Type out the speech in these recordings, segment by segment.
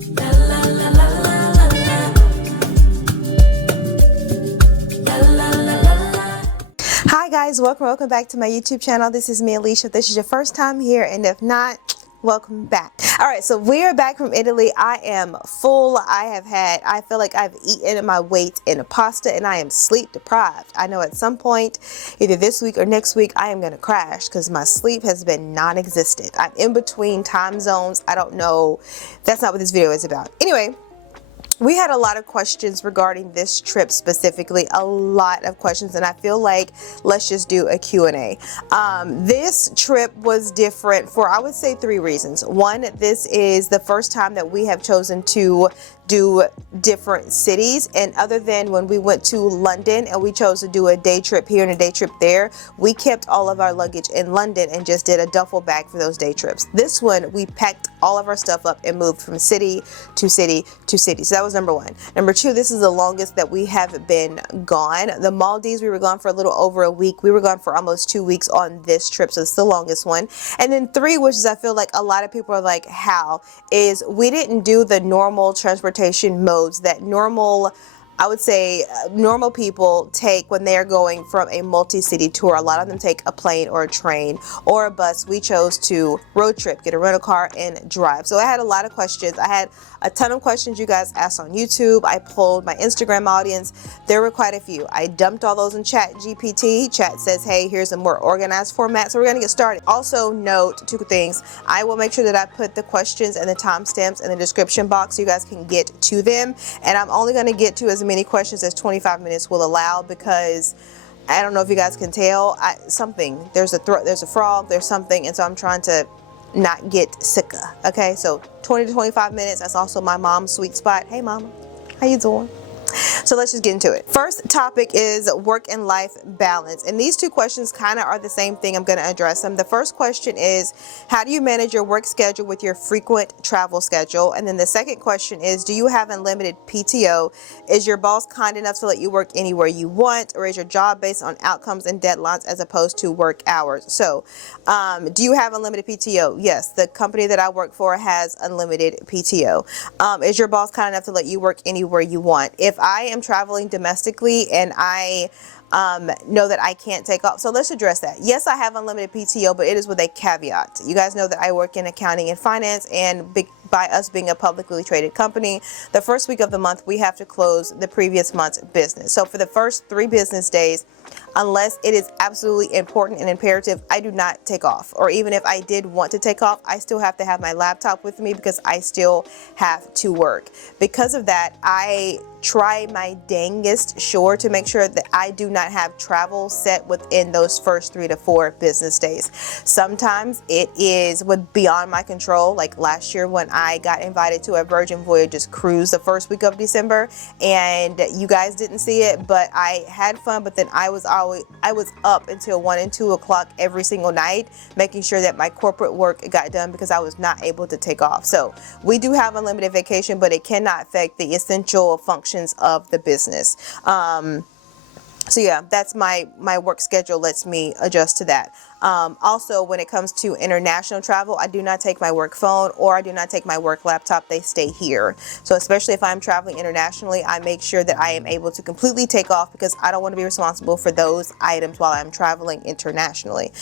Hi guys, welcome back to my YouTube channel. This is me, Alicia. If this is your first time here, and if not, welcome back. All right, so we are back from Italy. I am full. I feel like I've eaten my weight in pasta and I am sleep deprived. I know at some point, either this week or next week, I am gonna crash because my sleep has been non-existent. I'm in between time zones. I don't know. That's not what this video is about. Anyway, we had a lot of questions regarding this trip specifically, a lot of questions, and I feel like let's just do a Q&A. This trip was different for, I would say, 3 reasons. One, this is the first time that we have chosen to do different cities, and other than when we went to London and we chose to do a day trip here and a day trip there, we kept all of our luggage in London and just did a duffel bag for those day trips. This one, we packed all of our stuff up and moved from city to city to city. So that was number 1. Number 2, this is the longest that we have been gone. The Maldives, we were gone for a little over a week. We were gone for almost 2 weeks on this trip, so it's the longest one. And then 3, which is I feel like a lot of people are like, how, is we didn't do the normal transportation modes that normal people take when they're going from a multi-city tour. A lot of them take a plane or a train or a bus. We chose to road trip, get a rental car and drive. So I had a lot of questions. I had a ton of questions you guys asked on YouTube. I polled my Instagram audience. There were quite a few. I dumped all those in Chat GPT. Chat says, hey, here's a more organized format. So we're gonna get started. Also note 2 things. I will make sure that I put the questions and the timestamps in the description box so you guys can get to them. And I'm only gonna get to as many questions as 25 minutes will allow, because I don't know if you guys can tell, there's a frog, there's something, and so I'm trying to not get sicker. Okay, so 20 to 25 minutes. That's also my mom's sweet spot. Hey mama, how you doing? So let's just get into it. First topic is work and life balance. And these 2 questions kind of are the same thing. I'm going to address them. The first question is, how do you manage your work schedule with your frequent travel schedule? And then the second question is, do you have unlimited PTO? Is your boss kind enough to let you work anywhere you want, or is your job based on outcomes and deadlines as opposed to work hours? So do you have unlimited PTO? Yes, the company that I work for has unlimited PTO. Is your boss kind enough to let you work anywhere you want? If I am traveling domestically and I know that I can't take off. So let's address that. Yes, I have unlimited PTO, but it is with a caveat. You guys know that I work in accounting and finance, and by us being a publicly traded company, the first week of the month, we have to close the previous month's business. So for the first 3 business days, unless it is absolutely important and imperative, I do not take off. Or even if I did want to take off, I still have to have my laptop with me because I still have to work. Because of that, I try my dangest sure to make sure that I do not have travel set within those first 3 to 4 business days. Sometimes it is beyond my control, like last year when I got invited to a Virgin Voyages cruise the first week of December, and you guys didn't see it, but I had fun. But then I was up until 1 and 2 o'clock every single night, making sure that my corporate work got done because I was not able to take off. So we do have unlimited vacation, but it cannot affect the essential functions of the business. So yeah, that's my work schedule lets me adjust to that. Also, when it comes to international travel, I do not take my work phone or I do not take my work laptop. They stay here. So especially if I'm traveling internationally, I make sure that I am able to completely take off because I don't want to be responsible for those items while I'm traveling internationally.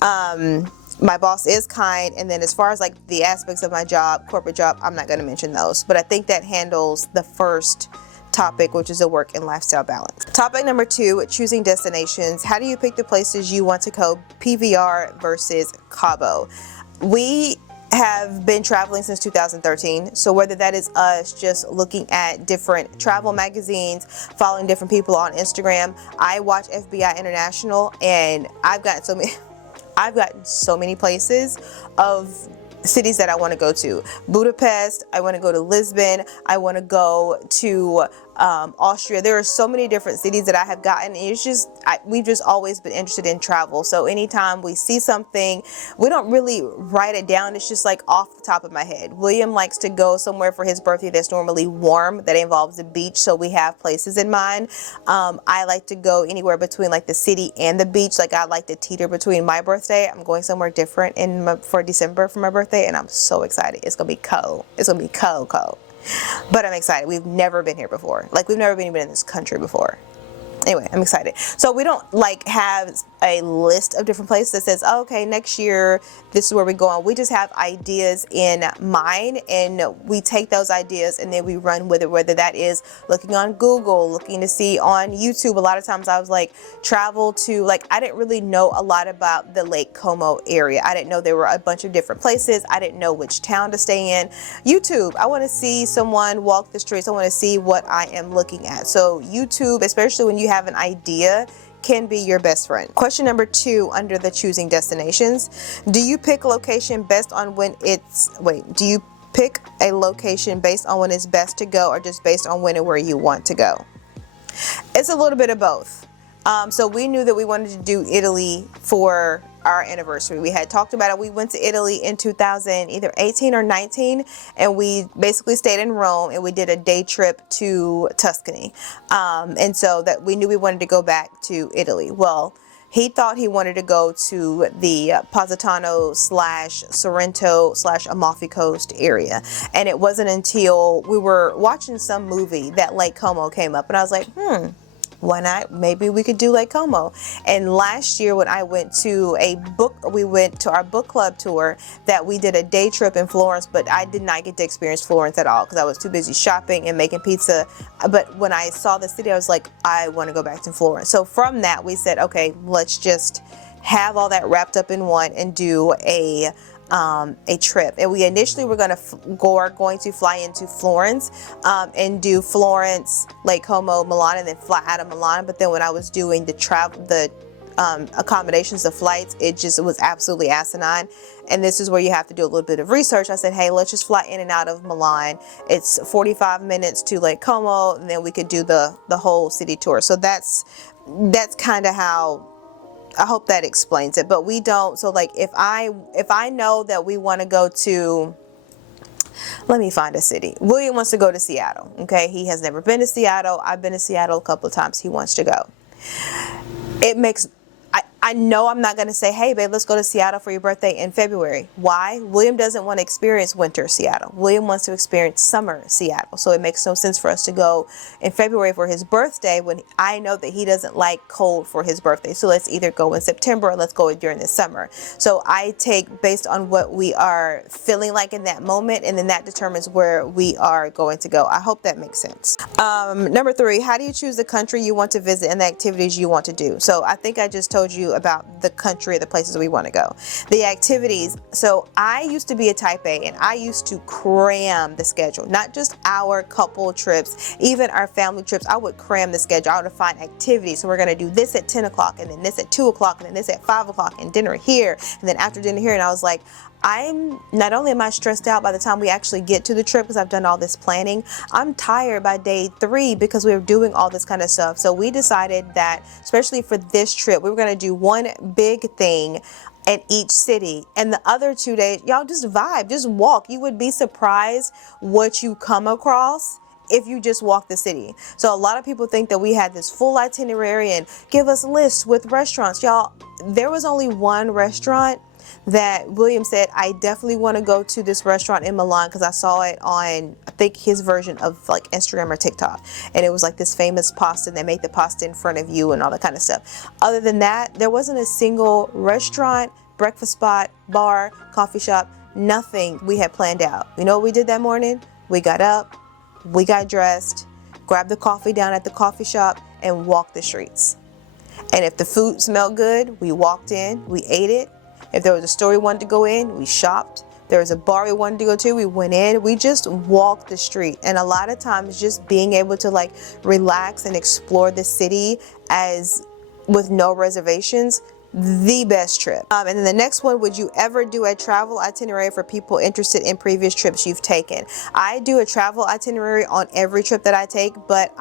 My boss is kind, and then as far as like the aspects of my job, corporate job, I'm not going to mention those, but I think that handles the first topic, which is a work and lifestyle balance. Topic number 2, choosing destinations. How do you pick the places you want to go, PVR versus Cabo? We have been traveling since 2013, so whether that is us just looking at different travel magazines, following different people on Instagram, I watch FBI International, and I've gotten so many places of cities that I want to go to. Budapest, I want to go to Lisbon, I want to go to Austria. There are so many different cities that I have gotten. It's just, we've just always been interested in travel. So anytime we see something, we don't really write it down. It's just like off the top of my head. William likes to go somewhere for his birthday that's normally warm, that involves the beach. So we have places in mind. I like to go anywhere between like the city and the beach. Like I like to teeter between my birthday. I'm going somewhere different for December for my birthday, and I'm so excited. It's gonna be cold. It's gonna be cold. But I'm excited. We've never been here before. Like, we've never been even in this country before. Anyway, I'm excited. So we don't like have a list of different places that says, oh, okay, next year, this is where we're going. We just have ideas in mind, and we take those ideas and then we run with it, whether that is looking on Google, looking to see on YouTube. A lot of times I was like, travel to, like, I didn't really know a lot about the Lake Como area. I didn't know there were a bunch of different places. I didn't know which town to stay in. YouTube, I want to see someone walk the streets. I want to see what I am looking at. So YouTube, especially when you have an idea, can be your best friend. Question number 2 under the choosing destinations. Do you pick location based on when it's, do you pick a location based on when it's best to go, or just based on when and where you want to go? It's a little bit of both. So we knew that we wanted to do Italy for our anniversary. We had talked about it. We went to Italy in 2018 or 19, and we basically stayed in Rome, and we did a day trip to Tuscany. And so that we knew we wanted to go back to Italy. Well, he thought he wanted to go to the Positano / Sorrento / Amalfi Coast area. And it wasn't until we were watching some movie that Lake Como came up, and I was like, why not? Maybe we could do Lake Como. And last year when I went to we went to our book club tour, that we did a day trip in Florence, but I did not get to experience Florence at all because I was too busy shopping and making pizza. But when I saw the city, I was like, I want to go back to Florence. So from that, we said, okay, let's just have all that wrapped up in one and do a trip. And we initially were going to fly into Florence and do Florence, Lake Como, Milan, and then fly out of Milan. But then when I was doing the accommodations, the flights, it was absolutely asinine. And this is where you have to do a little bit of research. I said, hey, let's just fly in and out of Milan. It's 45 minutes to Lake Como, and then we could do the whole city tour. So that's kind of how, I hope that explains it. But we don't, so like if I know that we want to go to, let me find a city. William wants to go to Seattle. Okay, he has never been to Seattle. I've been to Seattle a couple of times. He wants to go. It makes, I know I'm not going to say, hey, babe, let's go to Seattle for your birthday in February. Why? William doesn't want to experience winter Seattle. William wants to experience summer Seattle. So it makes no sense for us to go in February for his birthday when I know that he doesn't like cold for his birthday. So let's either go in September or let's go during the summer. So I take based on what we are feeling like in that moment, and then that determines where we are going to go. I hope that makes sense. Number 3, how do you choose the country you want to visit and the activities you want to do? So I think I just told you about the country, the places we want to go. The activities. So I used to be a type A, and I used to cram the schedule, not just our couple trips, even our family trips. I would cram the schedule. I would find activities. So we're going to do this at 10 o'clock, and then this at 2 o'clock, and then this at 5 o'clock, and dinner here, and then after dinner here. And I was like, not only am I stressed out by the time we actually get to the trip because I've done all this planning, I'm tired by day 3 because we were doing all this kind of stuff. So we decided that, especially for this trip, we were going to do one big thing in each city, and the other 2 days, y'all just vibe, just walk. You would be surprised what you come across if you just walk the city. So a lot of people think that we had this full itinerary and give us lists with restaurants. Y'all, there was only one restaurant that William said, I definitely want to go to this restaurant in Milan because I saw it on, I think, his version of like Instagram or TikTok. And it was like this famous pasta, and they make the pasta in front of you and all that kind of stuff. Other than that, there wasn't a single restaurant, breakfast spot, bar, coffee shop, nothing we had planned out. You know what we did that morning? We got up, we got dressed, grabbed the coffee down at the coffee shop, and walked the streets. And if the food smelled good, we walked in, we ate it. If there was a store we wanted to go in, we shopped. If there was a bar we wanted to go to, we went in. We just walked the street. And a lot of times just being able to like relax and explore the city with no reservations, the best trip. And then the next one, would you ever do a travel itinerary for people interested in previous trips you've taken? I do a travel itinerary on every trip that I take, but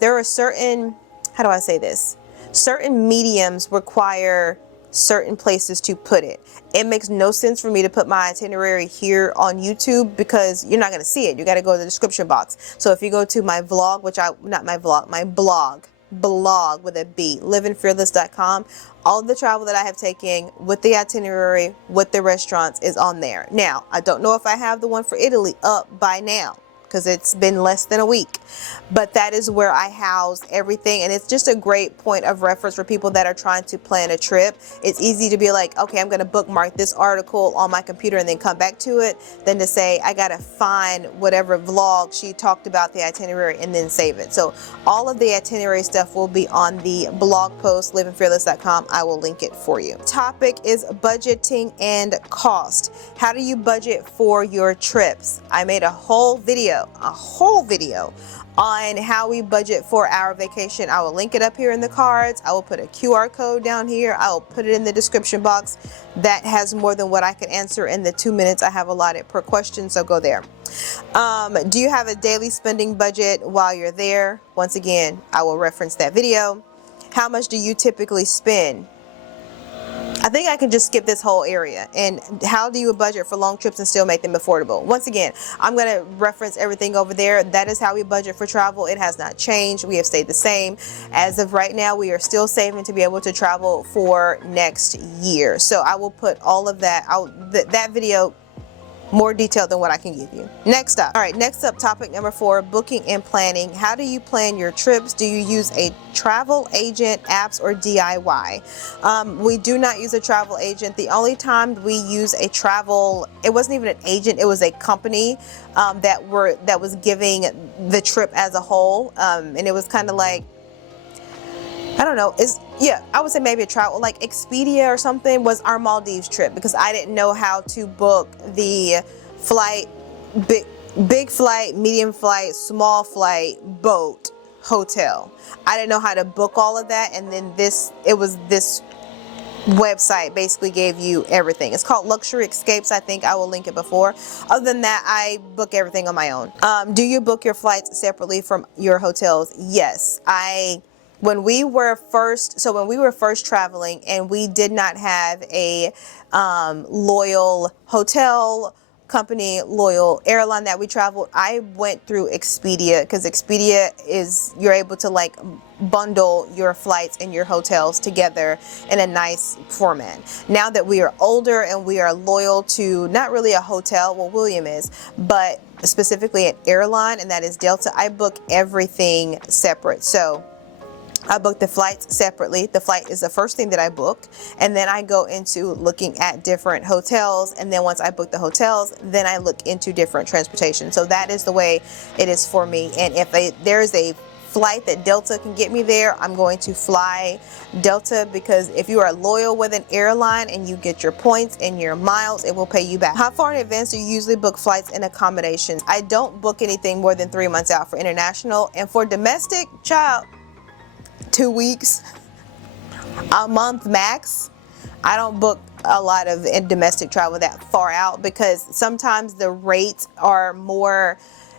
there are certain, how do I say this? Certain mediums require certain places to put it. It makes no sense for me to put my itinerary here on YouTube because you're not going to see it. You got to go to the description box. So if you go to my vlog, my blog with a B, livingfearless.com, all of the travel that I have taken with the itinerary, with the restaurants is on there. Now, I don't know if I have the one for Italy up by now. because it's been less than a week. But that is where I house everything, and it's just a great point of reference for people that are trying to plan a trip. It's easy to be like, okay, I'm going to bookmark this article on my computer and then come back to it, than to say I got to find whatever vlog she talked about the itinerary and then save it. So all of the itinerary stuff will be on the blog post, livingfearless.com. I will link it for you. Topic is budgeting and cost. How do you budget for your trips? I made a whole video on how we budget for our vacation. I will link it up here in the cards. I will put a QR code down here. I will put it in the description box. That has more than what I can answer in the 2 minutes I have allotted per question, so go there. Do you have a daily spending budget while you're there? Once again, I will reference that video. How much do you typically spend? I think I can just skip this whole area. And how do you budget for long trips and still make them affordable? Once again, I'm going to reference everything over there. That is how we budget for travel. It has not changed. We have stayed the same. As of right now, we are still saving to be able to travel for next year. So I will put all of that out, that video more detailed than what I can give you. Next up. All right, next up, topic number 4, booking and planning. How do you plan your trips? Do you use a travel agent, apps, or DIY? We do not use a travel agent. The only time we use a travel, it wasn't even an agent, it was a company that was giving the trip as a whole. And it was kind of like, I don't know, I would say maybe a travel, like Expedia or something was our Maldives trip, because I didn't know how to book the flight, big flight, medium flight, small flight, boat, hotel. I didn't know how to book all of that, and then this website basically gave you everything. It's called Luxury Escapes, I think. I will link it before. Other than that, I book everything on my own. Do you book your flights separately from your hotels? Yes. When we were first traveling and we did not have a loyal hotel company, loyal airline that we traveled, I went through Expedia, because Expedia you're able to like bundle your flights and your hotels together in a nice format. Now that we are older and we are loyal to not really a hotel, well, William is, but specifically an airline, and that is Delta, I book everything separate. So I book the flights separately. The flight is the first thing that I book, and then I go into looking at different hotels, and then once I book the hotels, then I look into different transportation. So that is the way it is for me. And if there is a flight that Delta can get me there, I'm going to fly Delta, because if you are loyal with an airline and you get your points and your miles, it will pay you back. How far in advance do you usually book flights and accommodations? I don't book anything more than 3 months out for international, and for domestic, child, 2 weeks, a month max. I don't book a lot of domestic travel that far out, because sometimes the rates are more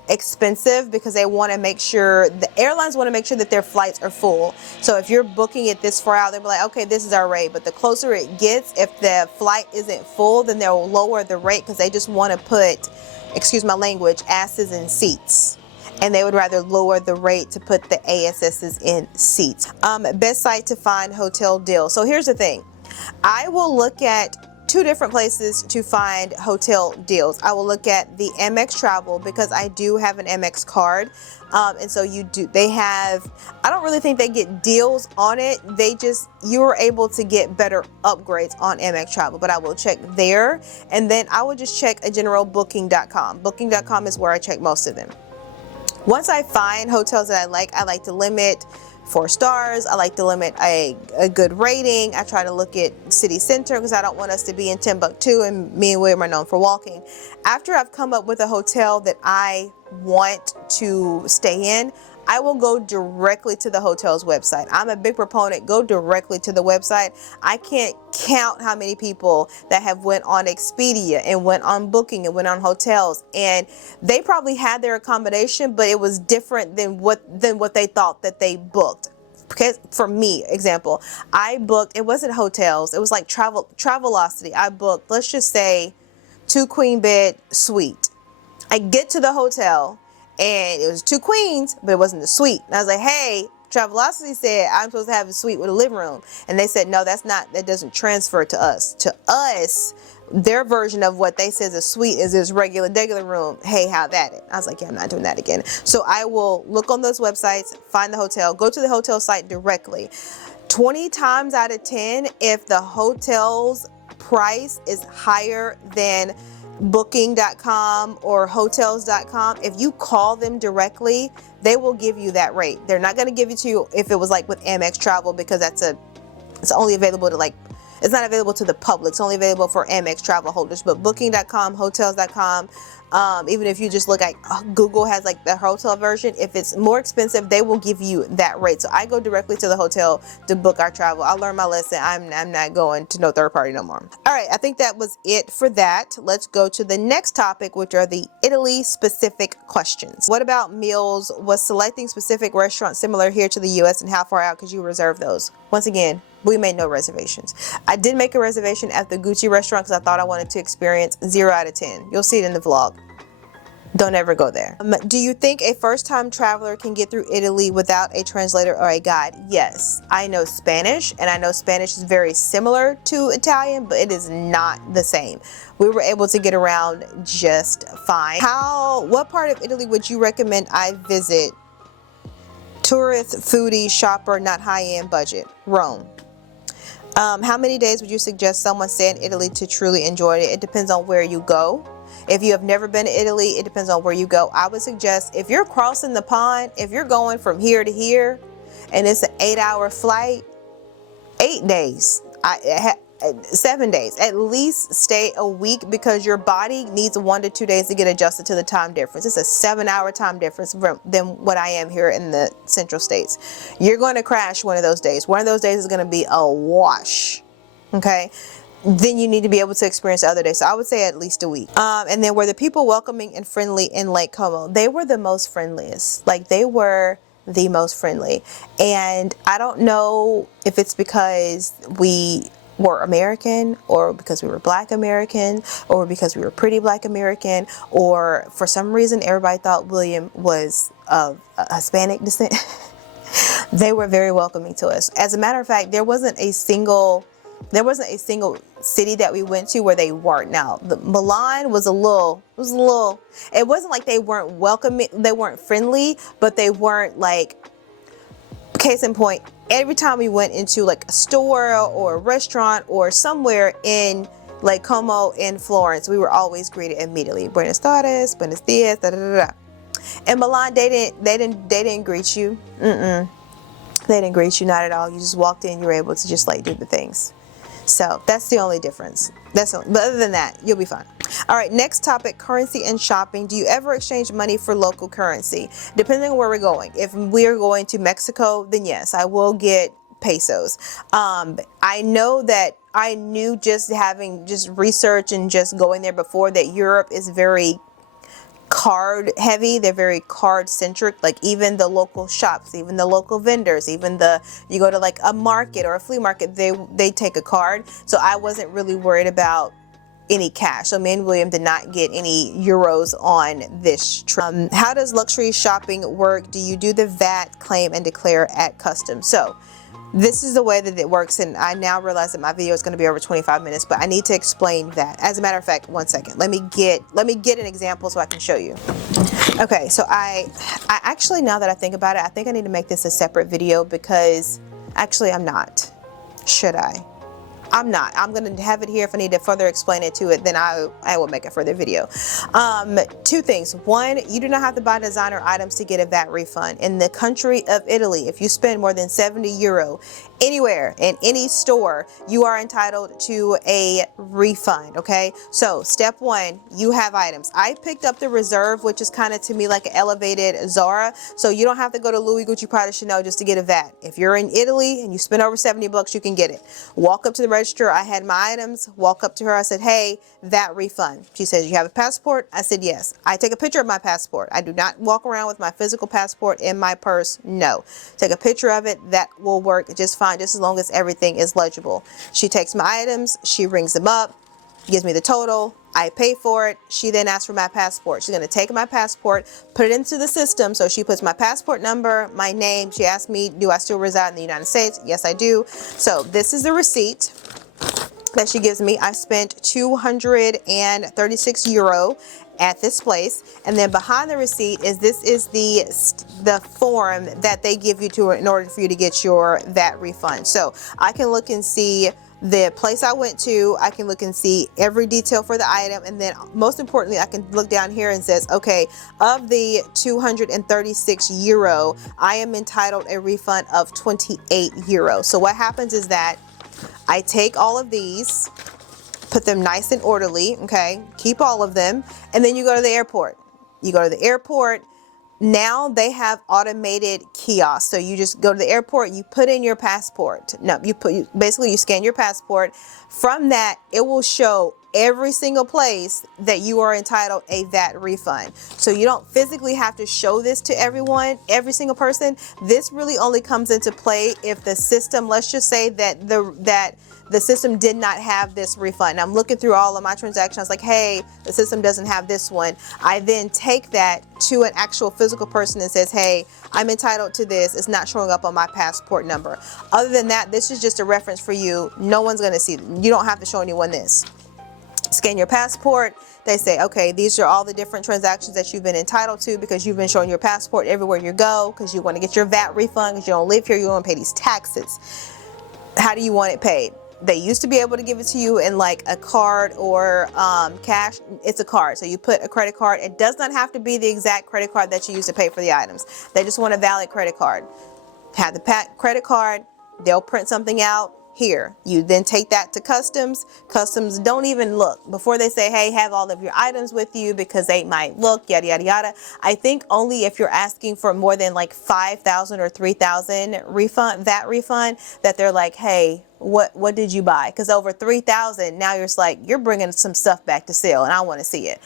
expensive, because they want to make sure, the airlines want to make sure that their flights are full. So if you're booking it this far out, they'll be like, okay, this is our rate. But the closer it gets, if the flight isn't full, then they'll lower the rate, because they just want to put, excuse my language, asses in seats. And they would rather lower the rate to put the ASSs in seats. Best site to find hotel deals. So here's the thing. I will look at 2 different places to find hotel deals. I will look at the Amex Travel, because I do have an Amex card. And so they have, I don't really think they get deals on it. You're able to get better upgrades on Amex Travel, but I will check there. And then I will just check a general booking.com. Booking.com is where I check most of them. Once I find hotels that I like to limit 4 stars. I like to limit a good rating. I try to look at city center, because I don't want us to be in Timbuktu, and me and William are known for walking. After I've come up with a hotel that I want to stay in, I will go directly to the hotel's website. I'm a big proponent, go directly to the website. I can't count how many people that have went on Expedia and went on Booking and went on hotels, and they probably had their accommodation, but it was different than what they thought that they booked. Because for me, example, I booked, it wasn't hotels, it was like Travelocity. I booked, let's just say, 2 queen bed suite. I get to the hotel, and it was 2 queens, but it wasn't a suite. And I was like, hey, Travelocity said I'm supposed to have a suite with a living room. And they said, no, that doesn't transfer to us. To us, their version of what they says a suite is this regular room. Hey, how that it? I was like, yeah, I'm not doing that again. So I will look on those websites, find the hotel, go to the hotel site directly. 20 times out of 10, if the hotel's price is higher than booking.com or hotels.com, if you call them directly, they will give you that rate. They're not going to give it to you if it was like with Amex Travel, because it's only available to it's not available to the public. It's only available for Amex travel holders. But booking.com, hotels.com, even if you just look at Google has like the hotel version, if it's more expensive, they will give you that rate. So I go directly to the hotel to book our travel. I learned my lesson. I'm not going to no third party no more. All right, I think that was it for that. Let's go to the next topic, which are the Italy specific questions. What about meals? Was selecting specific restaurants similar here to the US, and how far out could you reserve those? Once again, we made no reservations. I did make a reservation at the Gucci restaurant because I thought I wanted to experience 0 out of 10. You'll see it in the vlog. Don't ever go there. Do you think a first-time traveler can get through Italy without a translator or a guide? Yes. I know Spanish, and I know Spanish is very similar to Italian, but it is not the same. We were able to get around just fine. What part of Italy would you recommend I visit? Tourist, foodie, shopper, not high-end budget. Rome. How many days would you suggest someone stay in Italy to truly enjoy it? It depends on where you go. If you have never been to Italy, it depends on where you go. I would suggest if you're crossing the pond, if you're going from here to here and it's an 8-hour flight, 8 days, 7 days, at least stay a week, because your body needs 1 to 2 days to get adjusted to the time difference. It's a 7-hour time difference than what I am here in the Central States. You're going to crash one of those days. One of those days is going to be a wash. Okay. Then you need to be able to experience the other day. So I would say at least a week. And then were the people welcoming and friendly in Lake Como? They were the most friendliest. Like, they were the most friendly. And I don't know if it's because we were American, or because we were Black American, or because we were pretty Black American, or for some reason everybody thought William was of Hispanic descent. They were very welcoming to us. As a matter of fact, there wasn't a single city that we went to where they weren't. Now, Milan was a little, it wasn't like they weren't welcoming, they weren't friendly, but they weren't like, case in point, every time we went into like a store or a restaurant or somewhere in Lake Como in Florence, we were always greeted immediately. Buenos tardes, buenos dias, da da da da. In Milan, they didn't greet you. They didn't greet you, not at all. You just walked in, you were able to just like do the things. So that's the only difference. But other than that, you'll be fine. All right, next topic, currency and shopping. Do you ever exchange money for local currency? Depending on where we're going. If we're going to Mexico, then yes, I will get pesos. I know that I knew just having research and just going there before that Europe is very card heavy. They're very card centric. Like even the local shops, even the local vendors, even you go to like a market or a flea market, they take a card. So I wasn't really worried about any cash. So me and William did not get any euros on this trip. How does luxury shopping work? Do you do the VAT claim and declare at customs? So this is the way that it works, and I now realize that my video is going to be over 25 minutes, but I need to explain that. As a matter of fact, one second. Let me get an example so I can show you. Okay, so I actually, now that I think about it, I think I need to make this a separate video, because actually I'm not. Should I? I'm not. I'm going to have it here. If I need to further explain it to it, then I will make a further video. Two things. One, you do not have to buy designer items to get a VAT refund. In the country of Italy, if you spend more than 70 euro anywhere in any store, you are entitled to a refund. Okay. So step one, you have items. I picked up the Reserve, which is kind of to me like an elevated Zara. So you don't have to go to Louis, Gucci, Prada, Chanel just to get a VAT. If you're in Italy and you spend over 70 bucks, you can get it. Walk up to the register. I had my items. Walk up to her. I said, hey, VAT refund. She says, you have a passport? I said, yes. I take a picture of my passport. I do not walk around with my physical passport in my purse. No. Take a picture of it. That will work just fine, just as long as everything is legible. She takes my items. She rings them up, gives me the total. I pay for it. She then asks for my passport. She's going to take my passport, put it into the system. So she puts my passport number, my name. She asks me, do I still reside in the United States? Yes, I do. So this is the receipt. that she gives me. I spent 236 euro at this place, and then behind the receipt is the form that they give you in order for you to get your VAT refund. So I can look and see the place I went to, I can look and see every detail for the item, and then most importantly I can look down here and says, okay, of the 236 euro I am entitled a refund of 28 euro. So what happens is that I take all of these, put them nice and orderly, okay, keep all of them, and then you go to the airport. You go to the airport. Now they have automated kiosks. So you just go to the airport, you put in your passport. No, basically you scan your passport. From that, it will show every single place that you are entitled a VAT refund. So you don't physically have to show this to everyone, every single person. This really only comes into play if the system, let's just say that the system did not have this refund. I'm looking through all of my transactions like, hey, the system doesn't have this one. I then take that to an actual physical person and says, hey, I'm entitled to this. It's not showing up on my passport number. Other than that, this is just a reference for you. No one's gonna see it. You don't have to show anyone this. Scan your passport. They say, okay, these are all the different transactions that you've been entitled to because you've been showing your passport everywhere you go because you want to get your VAT refund because you don't live here, you want to pay these taxes. How do you want it paid? They used to be able to give it to you in like a card or cash. It's a card. So you put a credit card. It does not have to be the exact credit card that you use to pay for the items. They just want a valid credit card. Have the credit card. They'll print something out. Here, you then take that to customs. Customs don't even look before they say, hey, have all of your items with you because they might look, yada, yada, yada. I think only if you're asking for more than like 5,000 or 3,000 refund, VAT refund, that they're like, hey, what did you buy? Because over 3,000, now you're just like, you're bringing some stuff back to sale and I want to see it.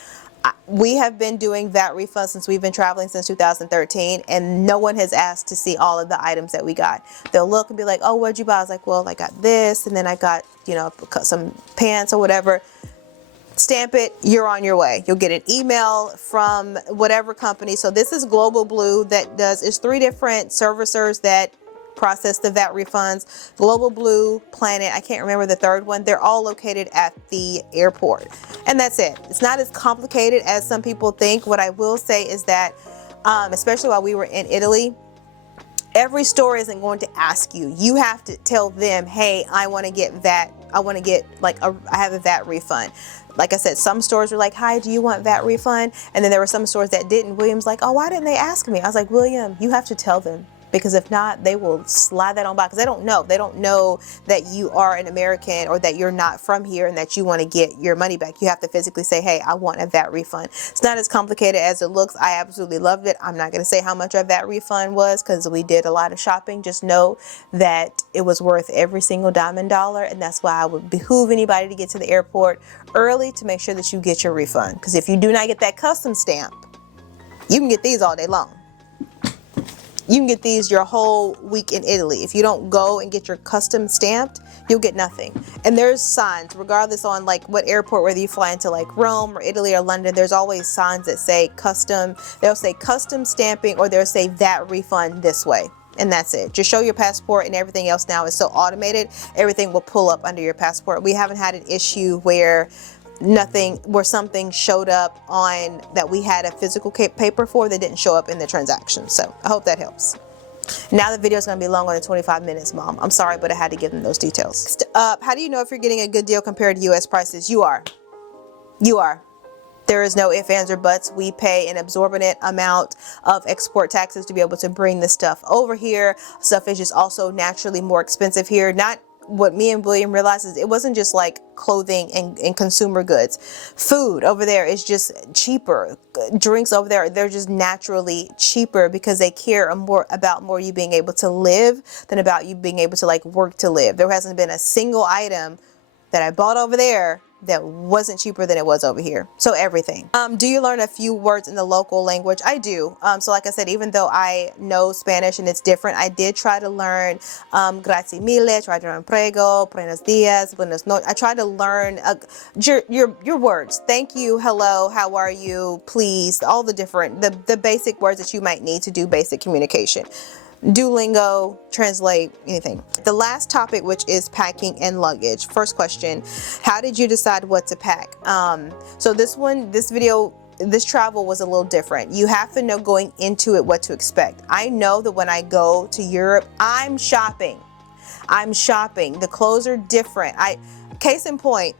We have been doing VAT refunds since we've been traveling since 2013, and no one has asked to see all of the items that we got. They'll look and be like, oh, what'd you buy? I was like, well, I got this, and then I got, you know, some pants or whatever. Stamp it, you're on your way. You'll get an email from whatever company. So this is Global Blue that it's 3 different servicers that process the VAT refunds. Global Blue, Planet, I can't remember the third one. They're all located at the airport. And that's it. It's not as complicated as some people think. What I will say is that, especially while we were in Italy, every store isn't going to ask you. You have to tell them, hey, I want to get VAT. I want to get I have a VAT refund. Like I said, some stores were like, hi, do you want VAT refund? And then there were some stores that didn't. William's like, oh, why didn't they ask me? I was like, William, you have to tell them. Because if not, they will slide that on by because they don't know. They don't know that you are an American or that you're not from here and that you want to get your money back. You have to physically say, hey, I want a VAT refund. It's not as complicated as it looks. I absolutely loved it. I'm not going to say how much our VAT refund was because we did a lot of shopping. Just know that it was worth every single dime and dollar. And that's why I would behoove anybody to get to the airport early to make sure that you get your refund. Because if you do not get that custom stamp, you can get these all day long. You can get these your whole week in Italy. If you don't go and get your custom stamped, you'll get nothing. And there's signs, regardless on like what airport, whether you fly into like Rome or Italy or London, there's always signs that say custom. They'll say custom stamping or they'll say VAT refund this way. And that's it. Just show your passport and everything else now is so automated. Everything will pull up under your passport. We haven't had an issue where something showed up on that we had a physical paper for that didn't show up in the transaction. So I hope that helps. Now the video is going to be longer than 25 minutes, Mom. I'm sorry, but I had to give them those details. Next up, how do you know if you're getting a good deal compared to U.S. prices? You are. You are. There is no ifs, ands, or buts. We pay an exorbitant amount of export taxes to be able to bring the stuff over here. Stuff is just also naturally more expensive here. Not what me and William realized is it wasn't just like clothing and consumer goods. Food over there is just cheaper. Drinks over there, they're just naturally cheaper because they care more about you being able to live than about you being able to like work to live. There hasn't been a single item that I bought over there that wasn't cheaper than it was over here. So everything. Do you learn a few words in the local language? I do. So like I said, even though I know Spanish and it's different, I did try to learn grazie mille, try to learn prego, buenos dias, buenos noches. I tried to learn your words. Thank you, hello, how are you, please, all the different, the basic words that you might need to do basic communication. Duolingo, translate, anything. The last topic, which is packing and luggage. First question, how did you decide what to pack? So this travel was a little different. You have to know going into it what to expect. I know that when I go to Europe, I'm shopping. The clothes are different. Case in point,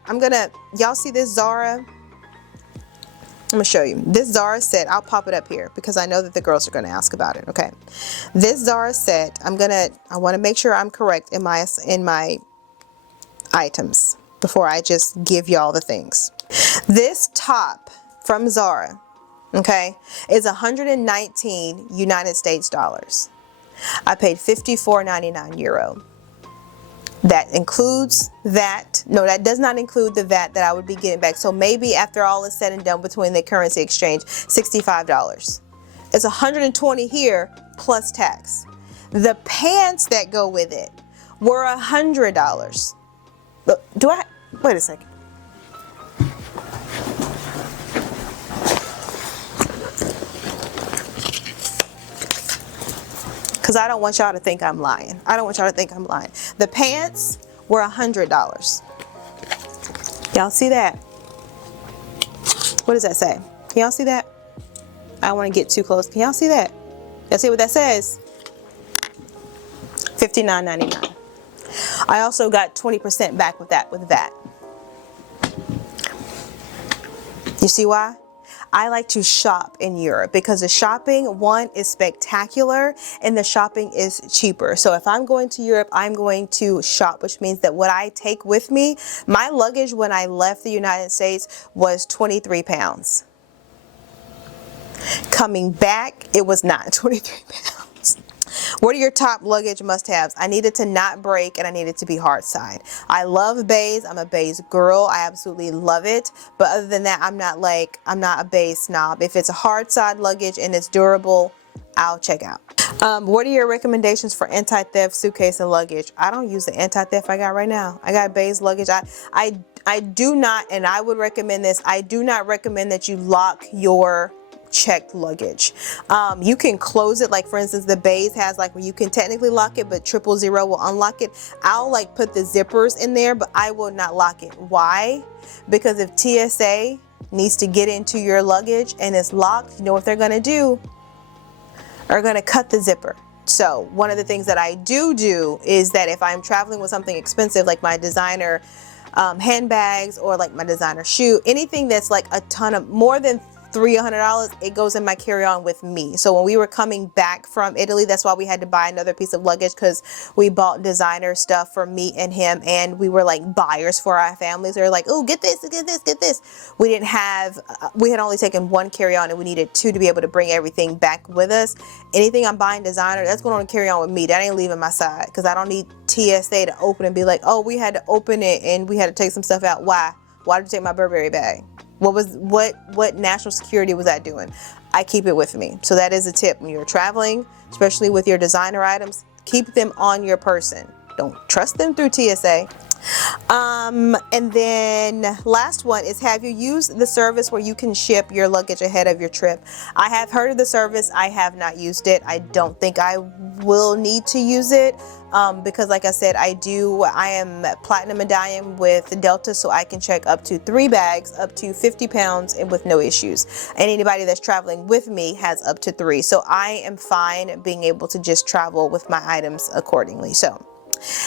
y'all see this Zara? I'm gonna show you. This Zara set, I'll pop it up here because I know that the girls are gonna ask about it, okay? This Zara set, I wanna make sure I'm correct in my items before I just give y'all the things. This top from Zara, okay, is 119 United States dollars. I paid 54.99 euro. That includes that. No, that does not include the VAT that I would be getting back. So maybe after all is said and done between the currency exchange, $65. It's 120 here plus tax. The pants that go with it were $100. Wait a second. Because I don't want y'all to think I'm lying. The pants were $100. Y'all see that? What does that say? Can y'all see that? I don't want to get too close. Can y'all see that? Y'all see what that says? $59.99. I also got 20% back with VAT. You see why? I like to shop in Europe because the shopping, one, is spectacular and the shopping is cheaper. So if I'm going to Europe, I'm going to shop, which means that what I take with me, my luggage when I left the United States was 23 pounds. Coming back, it was not 23 pounds. What are your top luggage must-haves? I needed to not break and I needed to be hard side. I love bays. I'm a bays girl. I absolutely love it. But other than that, I'm not a bays snob. If it's a hard side luggage and it's durable, I'll check out. What are your recommendations for anti-theft suitcase and luggage? I don't use the anti-theft I got right now. I got bays luggage. I do not, and I would recommend this, I do not recommend that you lock your checked luggage. You can close it, like for instance the bays has like where you can technically lock it but 000 will unlock it. I'll like put the zippers in there, but I will not lock it. Why? Because if TSA needs to get into your luggage and it's locked, you know what they're gonna do? They're gonna cut the zipper. So one of the things that I do is that if I'm traveling with something expensive like my designer handbags or like my designer shoe, anything that's like a ton of more than $300, it goes in my carry-on with me. So when we were coming back from Italy, that's why we had to buy another piece of luggage, because we bought designer stuff for me and him, and we were like buyers for our families. They were like, oh, get this, get this, get this. We didn't have, we had only taken one carry-on and we needed two to be able to bring everything back with us. Anything I'm buying designer, that's going on carry-on with me. That ain't leaving my side, because I don't need TSA to open and be like, oh, we had to open it and we had to take some stuff out. Why? Why did you take my Burberry bag? What national security was that doing? I keep it with me. So that is a tip when you're traveling, especially with your designer items, keep them on your person. Don't trust them through TSA. And then last one is, have you used the service where you can ship your luggage ahead of your trip? I have heard of the service. I have not used it. I don't think I will need to use it because like I said, I am platinum medallion with Delta, so I can check up to 3 bags, up to 50 pounds and with no issues. And anybody that's traveling with me has up to 3. So I am fine being able to just travel with my items accordingly. So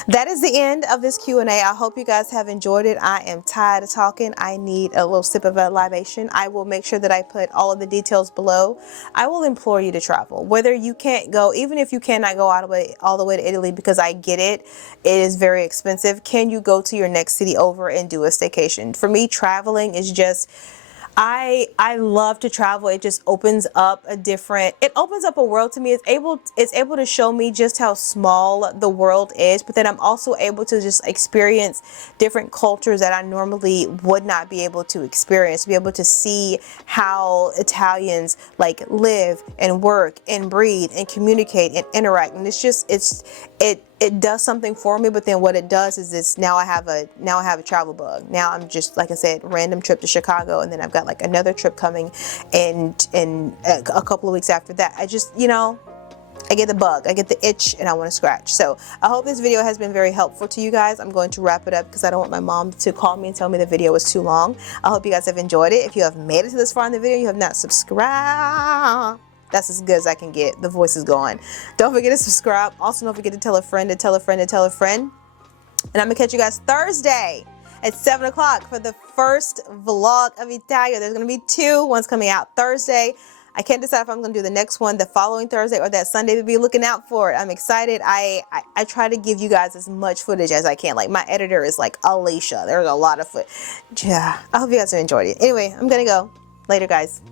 that is the end of this Q&A. I hope you guys have enjoyed it. I am tired of talking. I need a little sip of a libation. I will make sure that I put all of the details below. I will implore you to travel. Whether you can't go, even if you cannot go all the way to Italy, because I get it, it is very expensive. Can you go to your next city over and do a staycation? For me, traveling is just, I love to travel. It just opens up it opens up a world to me. It's able to show me just how small the world is, but then I'm also able to just experience different cultures that I normally would not be able to experience, be able to see how Italians like live and work and breathe and communicate and interact. And it does something for me, but then what it does is now I have a travel bug. Now I'm just, like I said, random trip to Chicago, and then I've got like another trip coming in a couple of weeks after that. I just, I get the bug, I get the itch, and I want to scratch. So I hope this video has been very helpful to you guys. I'm going to wrap it up because I don't want my mom to call me and tell me the video was too long. I hope you guys have enjoyed it. If you have made it to this far in the video, you have not subscribed. That's as good as I can get. The voice is gone. Don't forget to subscribe. Also, don't forget to tell a friend to tell a friend to tell a friend. And I'm going to catch you guys Thursday at 7 o'clock for the first vlog of Italia. There's going to be 2. One's coming out Thursday. I can't decide if I'm going to do the next one the following Thursday or that Sunday, but be looking out for it. I'm excited. I try to give you guys as much footage as I can. Like, my editor is like Alicia. There's a lot of footage. Yeah, I hope you guys have enjoyed it. Anyway, I'm going to go. Later, guys.